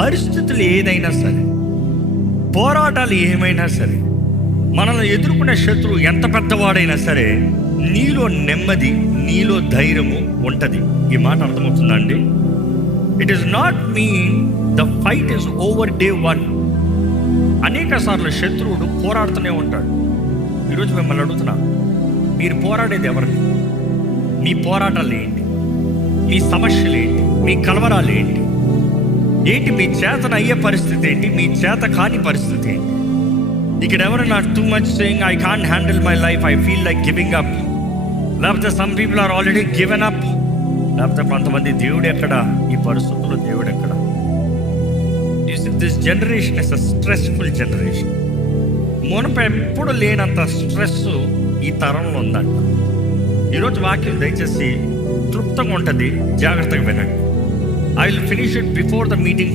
పరిస్థితులు ఏదైనా సరే, పోరాటాలు ఏమైనా సరే, మనల్ని ఎదుర్కొనే శత్రువు ఎంత పెద్దవాడైనా సరే, నీలో నెమ్మది, నీలో ధైర్యము ఉంటుంది. ఈ మాట అర్థమవుతుందా అండి? It is not mean the fight is over day one. అనేక సార్లు శత్రువుడు పోరాడుతూనే ఉంటాడు. ఈరోజు మిమ్మల్ని అడుగుతున్నా, మీరు పోరాడేది ఎవరిని? మీ పోరాటాలు ఏంటి? మీ సమస్యలు ఏంటి? మీ కలవరాలు ఏంటి? మీ చేతన అయ్యే పరిస్థితి ఏంటి? మీ చేత కాని పరిస్థితి ఏంటి? ఇక్కడ ఎవరైనా too much saying I can't handle my life, I feel like giving up, లేకపోతే some people are already given up, లేకపోతే కొంతమంది దేవుడు ఎక్కడ, ఈ పరిస్థితుల్లో దేవుడు ఎక్కడ? This generation is a stressful generation. మునప ఎప్పుడు లేనంత స్ట్రెస్ ఈ తరంలో ఉందంట. ఈరోజు వాక్యం దయచేసి తృప్తంగా ఉంటుంది, జాగ్రత్తగా వినండి. I will finish it before the meeting